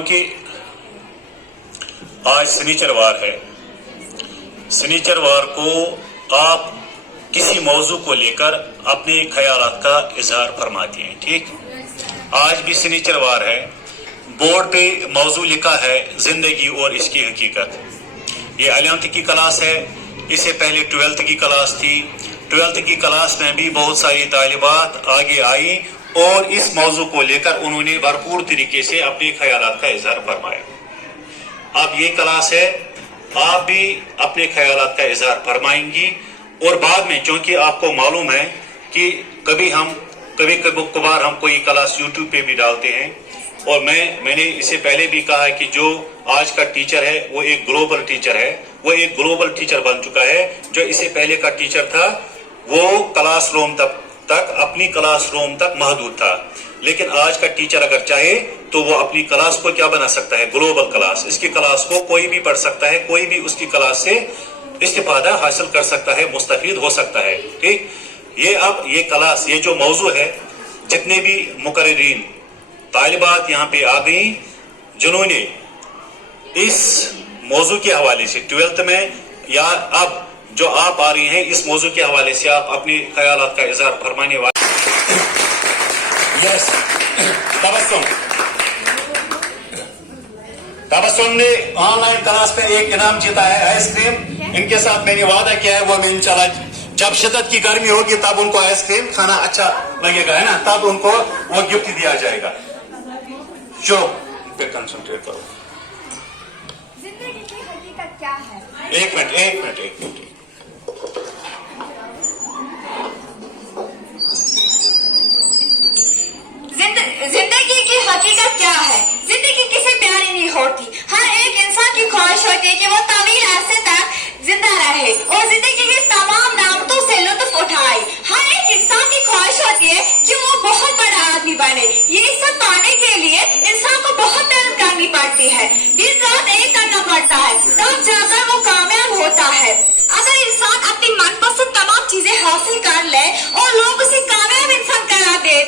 क्योंकि आज शनिचरवार है, शनिचरवार को आप किसी मौजू को लेकर अपने ख्यालात का इजहार फरमाते हैं। ठीक, आज भी शनिचरवार है, बोर्ड पे मौजू लिखा है जिंदगी और इसकी हकीकत। ये 11th की क्लास है, इससे पहले 12th की क्लास थी। 12th की क्लास में भी बहुत सारी तालिबात आगे आई और इस मौजू को लेकर उन्होंने भरपूर तरीके से अपने ख्यालात का इजहार फरमाया। अब ये क्लास है, आप भी अपने ख्यालात का इजहार फरमाएंगी और बाद में, क्योंकि आपको मालूम है कि कभी कभार हम कोई क्लास यूट्यूब पे भी डालते हैं, और मैंने इससे पहले भी कहा है कि जो आज का टीचर है वो एक ग्लोबल टीचर है, वो एक ग्लोबल टीचर बन चुका है। जो इससे पहले का टीचर था वो क्लासरूम तक अपनी क्लासरूम तक महदूद था, लेकिन आज का टीचर अगर चाहे तो वो अपनी क्लास को क्या बना सकता है, ग्लोबल क्लास। इसकी क्लास को कोई भी पढ़ सकता है, कोई भी उसकी क्लास से इस्तिफादा हासिल कर सकता है, मुस्तफीद हो सकता है। ठीक, ये अब ये क्लास, ये जो मौजू है, जितने भी मुकर्रिरीन तालिबात यहाँ पे आ गई जिन्होंने इस मौजू के हवाले से 12th में या अब जो आप आ रही हैं इस मौजू के हवाले से आप अपने ख्यालात का इजहार फरमाने वाले। यस, तबस्सुम ने ऑनलाइन क्लास में एक इनाम जीता है, आइसक्रीम। इनके साथ मैंने वादा किया है, वो मैं इंशाल्लाह जब शिद्दत की गर्मी होगी तब उनको आइसक्रीम खाना अच्छा लगेगा, है ना, तब उनको वो गिफ्ट दिया जाएगा। जो पे कंसंट्रेट करो। जिंदगी की हकीकत क्या है? एक मिनट। जिंदगी की हकीकत क्या है? जिंदगी किसी प्यारी नहीं होती। हर एक इंसान की ख्वाहिश होती है कि वो तवील अरसे तक जिंदा रहे और जिंदगी की तमाम नेमतों से लुत्फ उठाए। हर एक इंसान की ख्वाहिश होती है कि वो बहुत बड़ा आदमी बने। ये सब पाने के लिए इंसान को बहुत मेहनत करनी पड़ती है, दिन रात एक करना पड़ता है, तब जाकर वो कामयाब होता है। अगर इंसान अपनी मनपसंद तमाम चीजें हासिल कर ले और लोग उसे कामयाब इंसान करा दे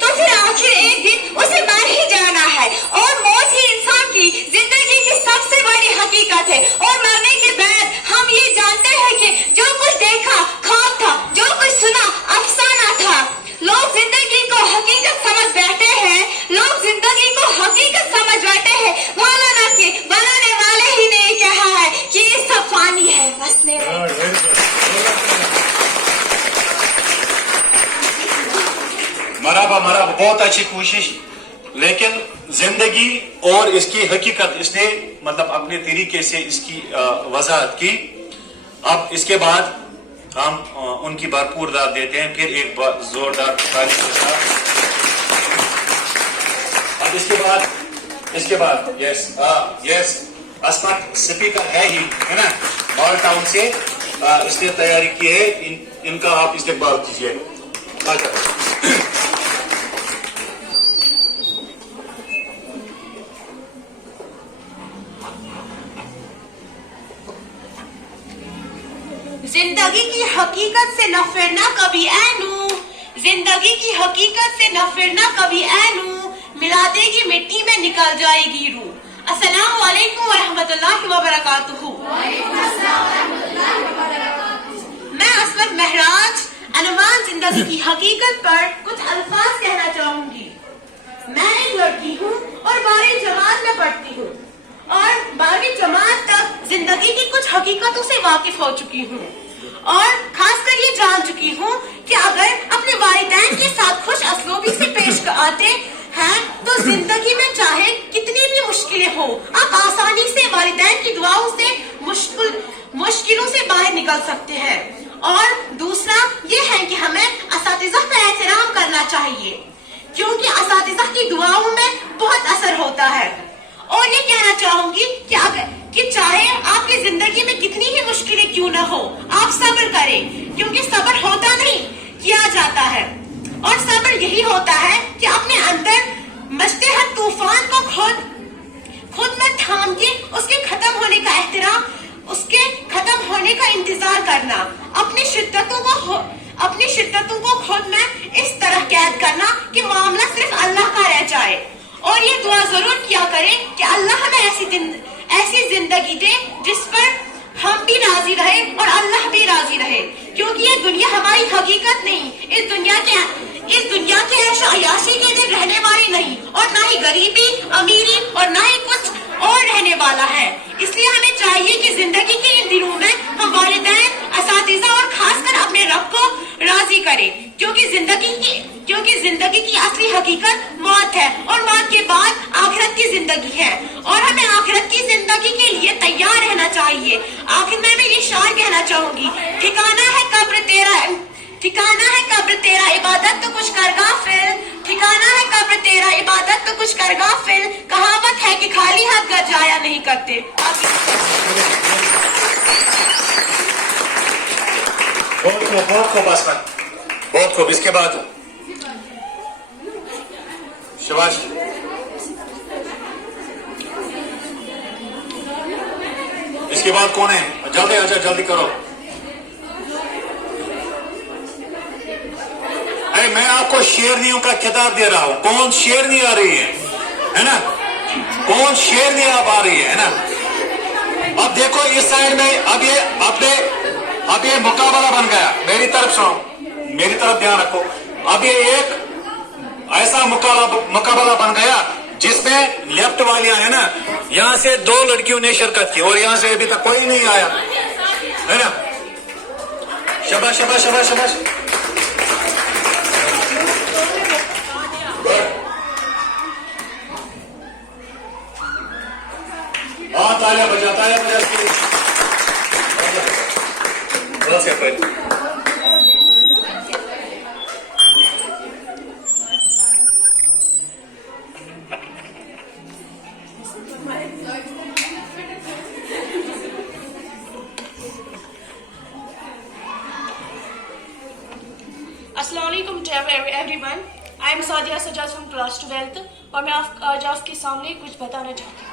तो फिर आखिर एक दिन उसे मर ही जाना है और मौत ही इंसान की जिंदगी की सबसे बड़ी हकीकत है। और मरने के बाद हम ये जानते हैं कि जो कुछ देखा ख्वाब था, जो कुछ सुना अफसाना था। लोग जिंदगी को हकीकत समझ बैठे हैं, लोग जिंदगी को हकीकत समझ बैठे हैं, मौलाना के बनाने वाले ही ने कहा है कि ये सब फानी है, बस मराबा बहुत अच्छी कोशिश, लेकिन जिंदगी और इसकी हकीकत इसने मतलब अपने तरीके से इसकी वजाहत की। अब इसके बाद हम उनकी भरपूर दाद देते हैं, फिर एक जोरदार ताली के साथ। अब इसके बाद यस अस्मत स्पीकर है ही, है ना, ऑल टाउन से इसने तैयारी की है, इनका आप इस्तेमाल कीजिए। जिंदगी की हकीकत से न फिरना कभी ऐनू, जिंदगी की हकीकत से न फिरना कभी ऐनू, मिला देगी मिट्टी में निकल जाएगी रूह। अस्सलामु अलैकुम व रहमतुल्लाहि व बरकातुहू। मैं असमत महराज अनुमान जिंदगी की हकीकत पर कुछ अल्फाज कहना चाहूंगी। मैं एक लड़की हूँ और 12वीं जमात में पढ़ती हूँ और 12वीं जमात तक जिंदगी की कुछ हकीकतों से वाकिफ हो चुकी हूँ और खासकर ये जान चुकी हूँ कि अगर अपने वालिदैन के साथ खुश असलूबी से पेश आते हैं तो जिंदगी में चाहे कितनी भी मुश्किलें हो, आप आसानी से वालिदैन की दुआओं से मुश्किलों से बाहर निकल सकते हैं। और दूसरा ये है कि हमें असातिज़ा का एहतराम करना चाहिए, क्योंकि असातिज़ा की दुआओं में बहुत असर होता है। और ये कहना चाहूंगी कि चाहे आपकी जिंदगी में कितनी ही मुश्किलें क्यों न हो, आप सब्र करें, क्योंकि सब्र होता नहीं, किया जाता है। और सब्र यही होता है कि अपने अंदर मचते हर तूफान को खुद में थाम के उसके खत्म होने का एहतराम, उसके खत्म होने का इंतजार करना, अपनी शिद्दतों को खुद में इस तरह कैद करना कि मामला सिर्फ अल्लाह का रह जाए। और ये दुआ जरूर किया زندگی دے جس پر ہم بھی راضی رہے اور اللہ بھی راضی رہے، کیونکہ یہ دنیا ہماری حقیقت نہیں، اس دنیا کے عیش و عیاشی کے لیے رہنے والی نہیں، اور نہ ہی غریبی امیری اور نہ ہی کچھ اور رہنے والا ہے۔ اس لیے ہمیں چاہیے کہ زندگی کے ان دنوں میں ہم والدین، اساتذہ اور خاص کر اپنے رب کو راضی کریں، کیونکہ زندگی کی اصلی حقیقت موت ہے، اور موت کے بعد آخرت کی زندگی ہے، اور ہمیں آخرت کی زندگی کے لیے تیار رہنا چاہیے۔ آخر میں یہ شعر کہنا چاہوں گی، ٹھکانہ ہے قبر تیرا عبادت تو کچھ کر غافل، ٹھکانہ ہے قبر تیرا عبادت تو کچھ کر غافل، کہاوت ہے کہ خالی ہاتھ گھر جایا نہیں کرتے۔ بہت خوب آسمان، بہت خوب۔ اس کے بعد شباش، اس کے بعد کون ہے؟ جلدی آجا، جلدی کرو۔ میں آپ کو شیرنیوں کا خطاب دے رہا ہوں، کون شیرنی آ رہی ہے نا؟ کون شیرنی آپ آ رہی ہے نا؟ اب دیکھو اس سائڈ میں اب یہ مقابلہ بن گیا، میری طرف سنو، میری طرف دھیان رکھو۔ اب یہ ایک ایسا مقابلہ بن گیا جس میں لیفٹ والیاں ہیں نا، یہاں سے 2 لڑکیوں نے شرکت کی اور یہاں سے ابھی تک کوئی نہیں آیا ہے نا۔ شباش شباش شباش شباش، تالیاں بجا، تالیاں بجا۔ السلام علیکم every one, I am Sadia Sajjad from class 12 اور میں آج آپ کے سامنے کچھ بتانا چاہتی ہوں۔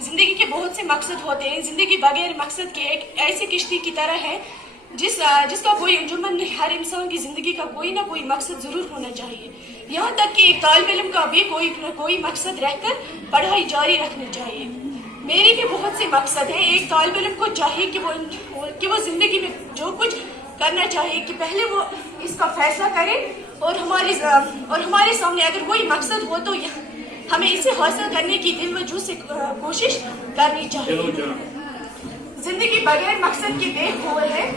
زندگی کے بہت سے مقصد ہوتے ہیں، زندگی بغیر مقصد کے ایک ایسی کشتی کی طرح ہے جس کا کوئی انجمن نہیں۔ ہر انسان کی زندگی کا کوئی نہ کوئی مقصد ضرور ہونا چاہیے، یہاں تک کہ ایک طالب علم کا بھی کوئی نہ کوئی مقصد رہ کر پڑھائی جاری رکھنی چاہیے۔ میرے بھی بہت سے مقصد ہیں۔ ایک طالب علم کو چاہیے کہ وہ زندگی میں جو کچھ کرنا چاہیے کہ پہلے وہ اس کا فیصلہ کرے، اور ہمارے سامنے اگر کوئی مقصد ہو تو ہمیں اسے حاصل کرنے کی دل و جو سے کوشش کرنی چاہیے۔ زندگی بغیر مقصد کے بے خور ہے۔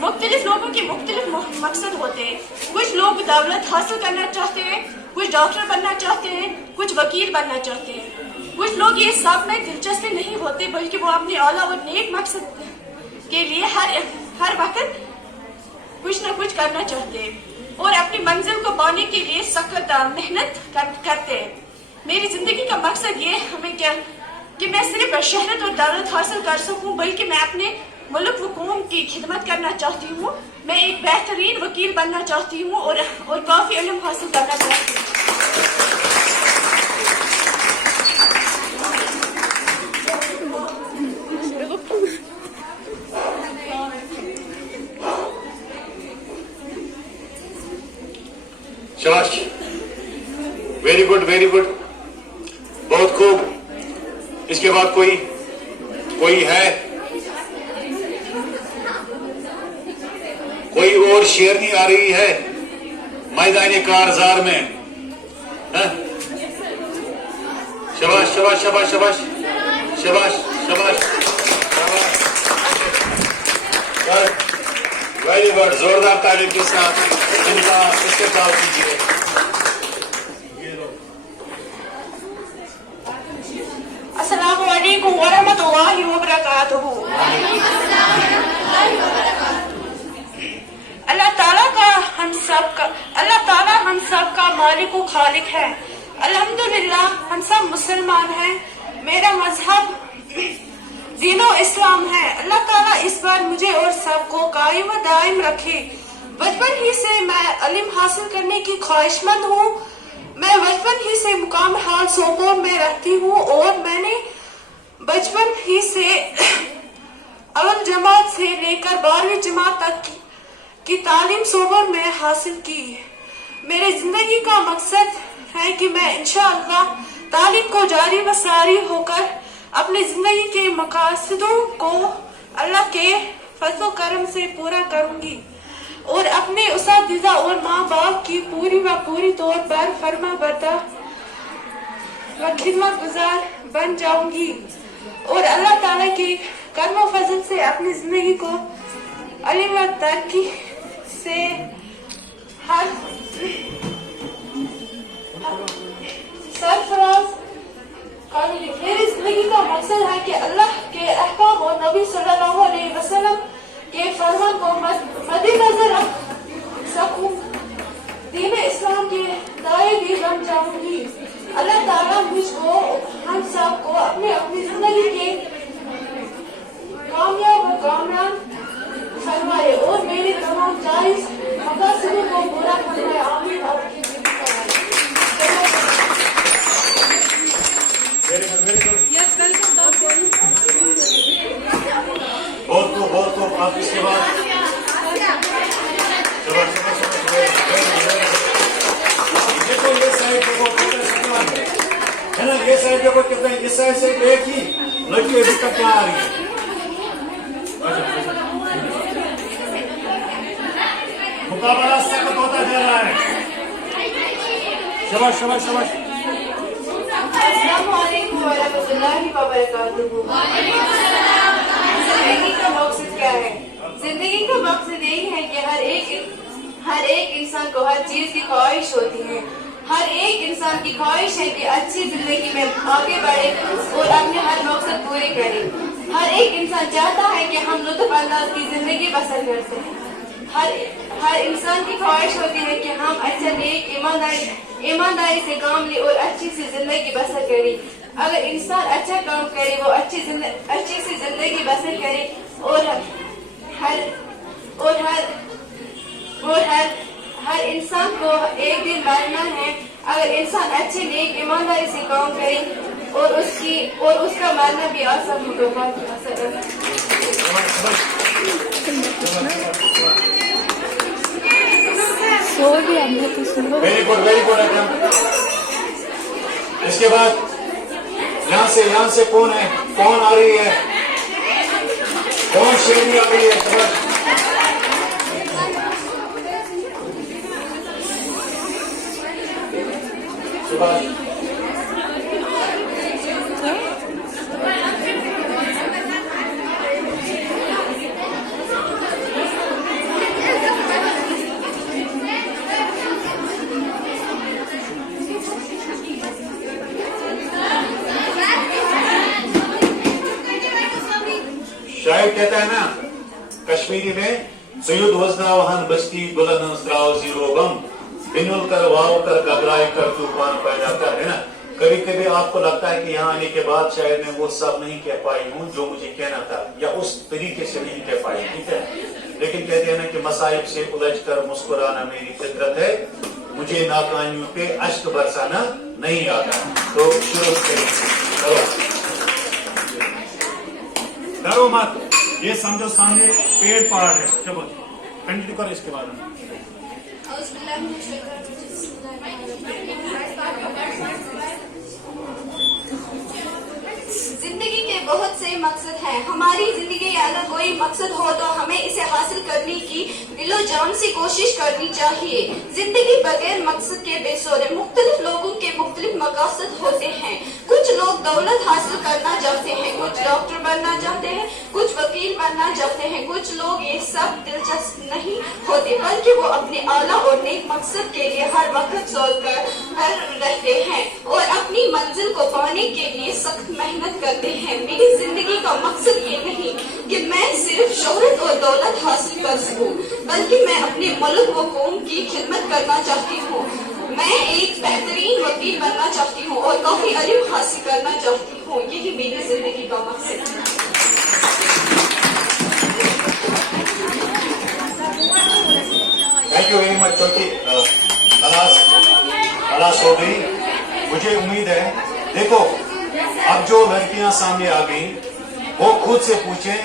مختلف لوگوں کے مختلف مقصد ہوتے ہیں، کچھ لوگ دولت حاصل کرنا چاہتے ہیں، کچھ ڈاکٹر بننا چاہتے ہیں، کچھ وکیل بننا چاہتے ہیں۔ کچھ لوگ یہ سب میں دلچسپی نہیں ہوتے بلکہ وہ اپنے اعلیٰ اور نیک مقصد کے لیے ہر وقت کچھ نہ کچھ کرنا چاہتے ہیں اور اپنی منزل کو پانے کے لیے سخت محنت کرتے ہیں۔ میری زندگی کا مقصد یہ ہمیں کہ میں صرف شہرت اور دولت حاصل کر سکوں، بلکہ میں اپنے ملک و قوم کی خدمت کرنا چاہتی ہوں۔ میں ایک بہترین وکیل بننا چاہتی ہوں اور کافی علم حاصل کرنا چاہتی ہوں۔ شاباش، ویری گڈ ویری گڈ، بہت خوب۔ اس کے بعد کوئی ہے؟ کوئی اور شیرنی آ رہی ہے میدان کارزار میں؟ شاباش شاباش شاباش شاباش شاباش شاباش، ویری گڈ، زوردار تعلیم کے ساتھ ان کا استقبال کیجیے۔ السلام علیکم ورحمۃ اللہ وبرکاتہ۔ اللہ تعالیٰ ہم سب کا مالک و خالق ہے۔ الحمدللہ ہم سب مسلمان ہیں۔ میرا مذہب دین و اسلام ہے۔ اللہ تعالیٰ اس بار مجھے اور سب کو قائم و دائم رکھے۔ بچپن ہی سے میں علم حاصل کرنے کی خواہش مند ہوں۔ میں بچپن ہی سے مقام حال سوپور میں رہتی ہوں اور میں نے بچپن ہی سے اول جماعت سے لے کر 12ویں جماعت تک کی تعلیم سوپور میں حاصل کی۔ میرے زندگی کا مقصد ہے کہ میں انشاءاللہ تعلیم کو جاری و ساری ہو کر اپنی زندگی کے مقاصدوں کو اللہ کے فضل و کرم سے پورا کروں گی اور اپنے اساتذہ اور ماں باپ کی پوری طور پر فرما بردار و خدمت گزار بن جاؤں گی اور اللہ تعالیٰ کے کرم و فضل سے اپنی زندگی کو علم و ترقی سے ہر سرفراز کروں گی. میری زندگی کا مقصد ہے کہ اللہ کے احکام اور نبی صلی اللہ علیہ وسلم کے فرمان کو مد نظر رکھ سکوں. دین اسلام کے داعی بھی بن جاؤں گی. اللہ تعالیٰ مجھ کو ہم سب کو اپنی زندگی کے کامیاب فرمائے اور میرے تمام جائز مقاصدوں کو پورا فرمائے. آمین. بہت کو آپ اس کے بعد دیکھو یہ سائڈ ہے نا, یہ سائڈ دیکھو کتنا, اس سائڈ سے ایک ہی لڑکی ابھی تک کہاں آ رہی ہے. مقابلہ سخت ہوتا جا رہا ہے. شباش شباش شباش. السلام علیکم ورحمۃ اللہ وبرکاتہ. زندگی کا مقصد کیا ہے؟ زندگی کا مقصد یہی ہے کہ ہر ایک انسان کو ہر چیز کی خواہش ہوتی ہے. ہر ایک انسان کی خواہش ہے کہ اچھی زندگی میں آگے بڑھے اور اپنے ہر مقصد پورے کرے. ہر ایک انسان چاہتا ہے کہ ہم لطف انداز کی زندگی بسر کر سکیں. ہر انسان کی خواہش ہوتی ہے کہ ہم اچھا نیک ایمانداری سے کام لے اور اچھی سی زندگی بسر کرے. اگر انسان اچھا کام کرے وہ اچھی سی زندگی بسر کرے اور ہر انسان کو ایک دن مرنا ہے. اگر انسان اچھے نیک ایمانداری سے کام کرے اور اس کا مرنا بھی آسان ہوگا. Very good very good. اس کے بعد یہاں سے کون ہے, کون آ رہی ہے, کون شیری آ رہی ہے. شاعر کہتا ہے نا کشمیری میں, سید وزنا وہن بستی بلند دراو زیرو غم بنول کر واو کر گھبرائے کر طوفان پیدا کر, ہے نا. کبھی کبھی آپ کو لگتا ہے کہ یہاں آنے کے بعد شاید میں وہ سب نہیں کہہ پائی ہوں جو مجھے کہنا تھا, یا اس طریقے سے نہیں کہہ پائی, ٹھیک ہے. لیکن کہتے ہیں نا کہ مصائب سے الجھ کر مسکرانا میری فطرت ہے, مجھے ناکامیوں پہ اشک برسانا نہیں آتا. تو شروع کریں, ڈرو مت, یہ سمجھو سامنے پیڑ پہاڑ ہے. چلو کنٹینیو کرو اس کے بعد. زندگی کے بہت سے مقصد ہیں. ہماری زندگی کا اگر کوئی مقصد ہو تو ہمیں اسے حاصل کرنے کی دل و جان سے کوشش کرنی چاہیے. زندگی بغیر مقصد کے بے سور ہے. مختلف لوگوں کے مختلف مقاصد ہوتے ہیں. کچھ لوگ دولت حاصل کرنا چاہتے ہیں, کچھ ڈاکٹر بننا چاہتے ہیں, کچھ وکیل بننا چاہتے ہیں. کچھ لوگ یہ سب دلچسپ نہیں ہوتے بلکہ وہ اپنے اعلیٰ اور نیک مقصد کے لیے ہر وقت سوچ کر رہتے ہیں اور اپنی منزل کو پانے کے لیے سخت محنت کرتے ہیں. میری زندگی کا مقصد یہ نہیں کہ میں صرف شہرت اور دولت حاصل کر سکوں, بلکہ میں اپنے ملک و قوم کی خدمت کرنا چاہتی ہوں. میں ایک بہترین وکیل بننا چاہتی ہوں اور کافی علم حاصل کرنا چاہتی ہوں. یہی میری زندگی کا مقصد ہے. Thank you very much. خلاص ہو گئی. مجھے امید ہے, دیکھو اب جو لڑکیاں سامنے آ گئی وہ خود سے پوچھیں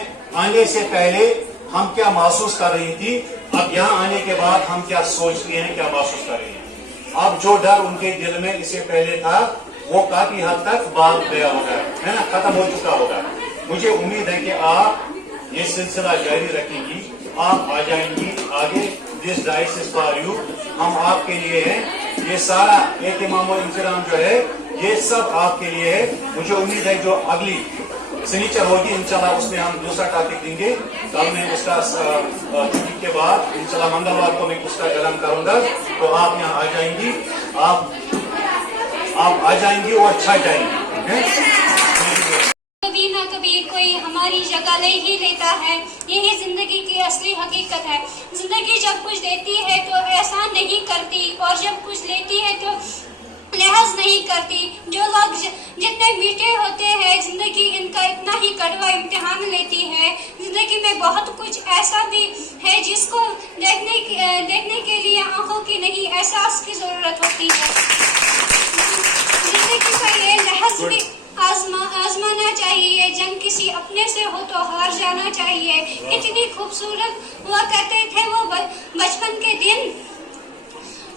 آنے سے پہلے ہم کیا محسوس کر رہی تھی, اب یہاں آنے کے بعد ہم کیا سوچ رہی ہیں, کیا محسوس کر رہی ہیں. اب جو ڈر ان کے دل میں اس سے پہلے تھا वो काफी हद तक भाग गया होगा, है ना, खत्म हो चुका होगा। मुझे उम्मीद है कि आप ये सिलसिला जारी रखेंगी, आप आ जाएंगी आगे। This dice is for you, हम आपके लिए हैं। ये सारा एहतिमाम और इंतजाम जो है ये सब आपके लिए है। मुझे उम्मीद है जो अगली सनीचर होगी इंशाल्लाह उसमें हम दूसरा टॉपिक देंगे। कल मैं उसका छुट्टी के बाद इंशाल्लाह मंगलवार को मैं उसका ऐलान करूंगा, तो आप यहाँ आ जाएंगी, आप आ जाएंगी और छा जाएंगी। कभी ना कभी कोई हमारी जगह ले ही लेता है, यही जिंदगी की असली हकीकत है। जिंदगी जब कुछ देती है तो एहसान नहीं करती, और जब कुछ लेती है तो लिहाज नहीं करती। जो लोग जितने मीठे होते हैं, जिंदगी इनका इतना ही कड़वा इम्तिहान लेती है। जिंदगी में बहुत कुछ ऐसा भी है जिसको देखने के लिए आंखों की नहीं, एहसास की जरूरत होती है। जिंदगी का ये लहज भी आजमाना चाहिए। जंग किसी अपने से हो तो हार जाना चाहिए। कितनी खूबसूरत हुआ करते थे वो बचपन के दिन,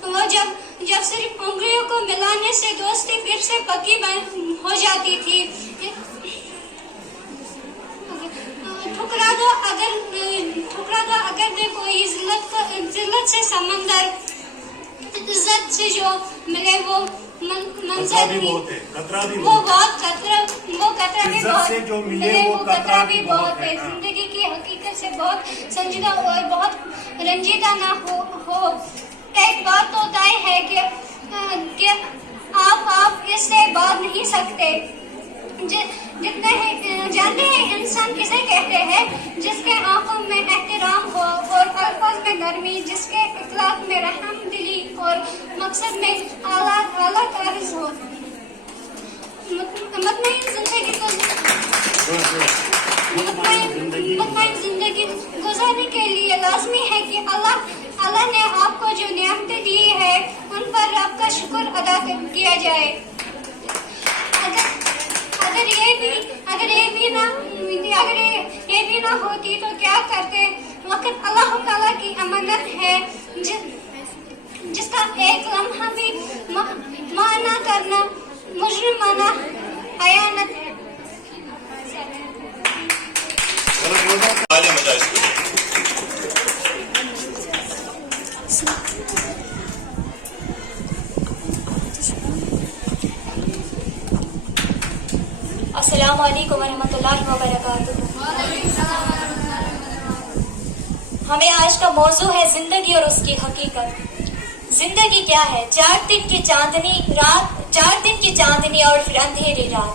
वो जब सिर्फ उंगलियों को मिलाने से दोस्ती फिर से पक्की हो जाती थी। ठुकरा दो अगर भी कोई जिल्लत से समंदर, इज्जत से जो मिले वो मंजर नहीं, वो कतरा भी बहुत है। जिंदगी की हकीकत से बहुत संजीदा और बहुत रंजीदा ना हो। एक बात तो तय है कि आप इससे बात नहीं सकते। जितने जानते हैं इंसान किसे कहते हैं, जिसके आंखों में एहतराम हो और अल्फाज में नरमी, जिसके इखलाक में रहम दिली और मकसद में आला तारिज हो। मुतमईन जिंदगी गुजारने के लिए लाजमी है कि अल्लाह ने आपको जो नियामतें दी है उन पर आपका शुक्र अदा किया जाए। अगर ये भी ना होती तो क्या करते। वक्त अल्लाह ताला की अमानत है, जिसका एक लम्हा भी माना करना मुजरिमाना खयानत है। अस्सलामु अलैकुम वरहमतुल्लाहि वबरकातुहू। हमें आज का मौजू है जिंदगी और उसकी हकीकत। जिंदगी क्या है? 4 दिन की चांदनी और फिर अंधेरी रात।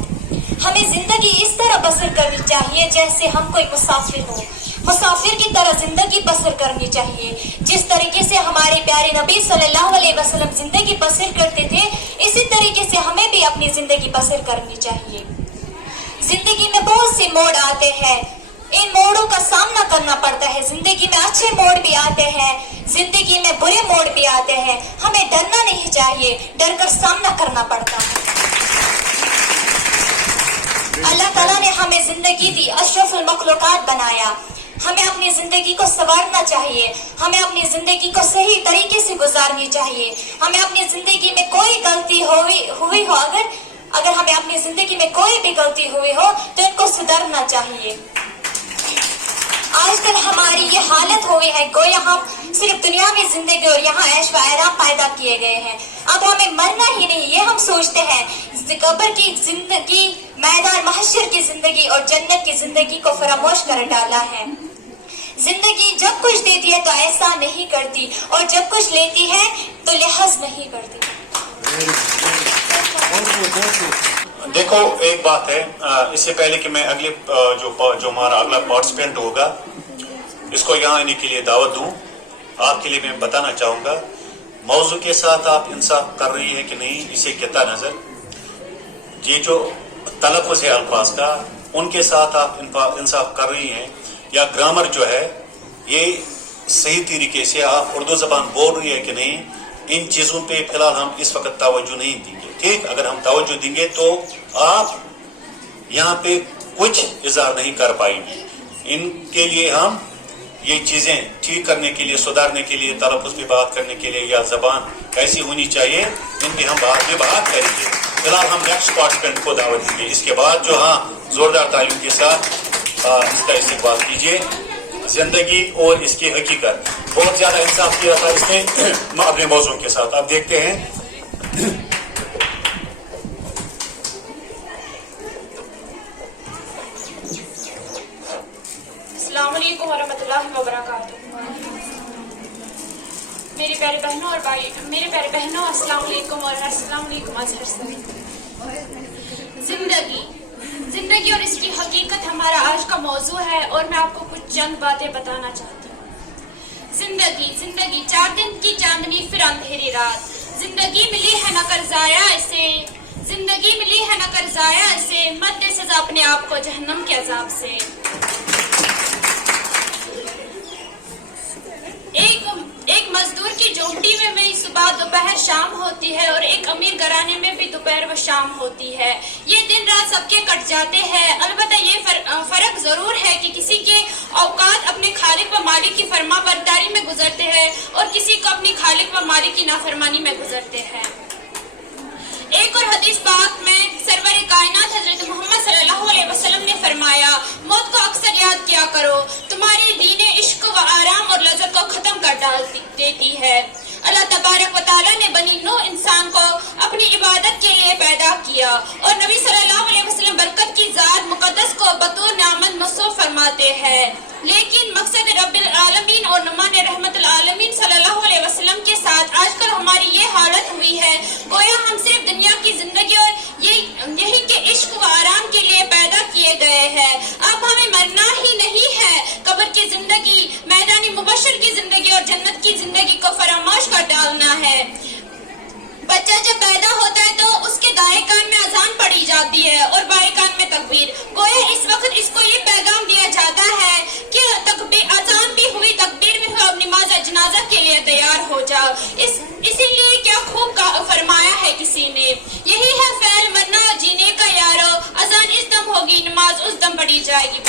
हमें जिंदगी इस तरह बसर करनी चाहिए जैसे हम कोई मुसाफिर हो। मुसाफिर की तरह जिंदगी बसर करनी चाहिए। जिस तरीके से हमारे प्यारे नबी सल्लल्लाहु अलैहि वसल्लम जिंदगी बसर करते थे, इसी तरीके से हमें भी अपनी जिंदगी बसर करनी चाहिए। जिंदगी में बहुत से मोड़ आते हैं, इन मोड़ों का सामना करना पड़ता है। जिंदगी में अच्छे मोड़ भी आते हैं, जिंदगी में बुरे मोड़ भी आते हैं। हमें डरना नहीं चाहिए, डर कर सामना करना पड़ता है। अल्लाह ताला ने हमें जिंदगी दी, अशरफुल मखलूकात बनाया। हमें अपनी जिंदगी को संवारना चाहिए, हमें अपनी जिंदगी को सही तरीके से गुजारनी चाहिए। हमें अपनी जिंदगी में कोई गलती हुई हो, अगर हमें अपनी जिंदगी में कोई भी गलती हुई हो तो इनको सुधारना चाहिए। आजकल हमारी ये हालत हुई है गोया हम सिर्फ दुनियावी जिंदगी और यहाँ ऐश व आराम पैदा किए गए हैं। अब हमें मरना ही नहीं, ये हम सोचते हैं। कब्र की जिंदगी, मैदान महशर की जिंदगी और जन्नत की जिंदगी को फरामोश कर डाला है। जिंदगी जब कुछ देती है तो ऐसा नहीं करती, और जब कुछ लेती है तो लिहाज नहीं करती। देखो एक बात है, इससे पहले कि मैं अगले जो हमारा अगला पार्टिसिपेंट होगा इसको यहाँ आने के लिए दावत दूं, आपके लिए मैं बताना चाहूंगा मौजू के साथ आप इंसाफ कर रही है कि नहीं, इसे कहता नजर ये जो तलफ़ुज़ है अल्फाज का, उनके साथ आप इंसाफ कर रही हैं, या ग्रामर जो है ये सही तरीके से आप उर्दू जबान बोल रही है कि नहीं, इन चीजों पे फिलहाल हम इस वक्त तवज्जो नहीं देंगे। ठीक, अगर हम तवज्जो देंगे तो आप यहाँ पे कुछ इज़हार नहीं कर पाएंगे। इनके लिए हम ये चीज़ें ठीक करने के लिए, सुधारने के लिए, तलफ़ुज़ में बात करने के लिए या ज़बान कैसी होनी चाहिए, इन पर हम बाद में बात करेंगे। फिलहाल हम नेक्स्ट पार्टिसिपेंट को दावत देंगे। इसके बाद जो हाँ ज़ोरदार तालियों के साथ इसका इस्तेमाल कीजिए। ज़िंदगी और इसकी हकीकत, बहुत ज़्यादा इंसाफ किया था इसने अपने मौज़ू के साथ। अब देखते हैं। अस्सलाम वालेकुम वरहमतुल्लाहि वबरकातुहू। मेरे प्यारे बहनों और भाई, मेरे प्यारे बहनों, अस्सलाम वालेकुम और अस्सलाम वालेकुम अज़हर सभी। जिंदगी और इसकी हकीकत हमारा आज का मौजू है और मैं आपको कुछ चंद बातें बताना चाहती हूँ। जिंदगी 4 दिन की चांदनी फिर अंधेरी रात। जिंदगी मिली है न कर्जाया इसे, जिंदगी मिली है न कर्जाया इसे, मत दे सजा अपने आप को जहन्नम के अजाब से। एक मजदूर की झोंपड़ी में भी सुबह दोपहर शाम होती है और एक अमीर घराने में भी दोपहर व शाम होती है। ये दिन रात सबके कट जाते हैं, अलबत्ता ये फर्क जरूर है कि किसी के औकात अपने खालिक व मालिक की फरमा बरदारी में गुजरते हैं और किसी को अपनी खालिक व मालिक की नाफरमानी में गुजरते हैं। एक और हदीस पाक में सरवर कायनात हजरत मोहम्मद सल्लल्लाहु अलैहि वसल्लम ने फरमाया, मौत को अक्सर याद किया करो, तुम्हारी दीने इश्क व आराम और लज्जत को खत्म कर डाल देती है। अल्लाह तबारक व तआला ने बनी नौ इंसान को अपनी इबादत के लिए पैदा किया और नबी सल्लल्लाहु अलैहि वसल्लम बरकत की जात मुकद्दस को बतौर नामत मसरूफ फरमाते हैं। लेकिन मकसद रब्बिल आलमीन और नुमान रहमतुल आलमीन सल्लल्लाहु अलैहि वसल्लम के साथ आजकल हमारी ये हालत हुई है, गोया हम सिर्फ दुनिया की जिंदगी और यही के इश्क व आराम के लिए पैदा किए गए हैं। अब हमें मरना ही नहीं है, कब्र की जिंदगी, मैदानी मुबशर की जिंदगी और जन्नत की जिंदगी को फरामोश कर डालना है। बच्चा जब पैदा होता है तो उसके दाएं कान में अजान पढ़ी जाती है और बाएं कान में तकबीर। गोया इस वक्त इसको ये पैगाम दिया जाता है कि तकबीर अजान भी हुई, तकबीर भी हुई, अब नमाज जनाजा के लिए तैयार हो जाओ। इसीलिए क्या खूब फरमाया है किसी ने, यही है फैल मरना जीने का यारो, अजान इस दम होगी, नमाज उस दम पढ़ी जाएगी।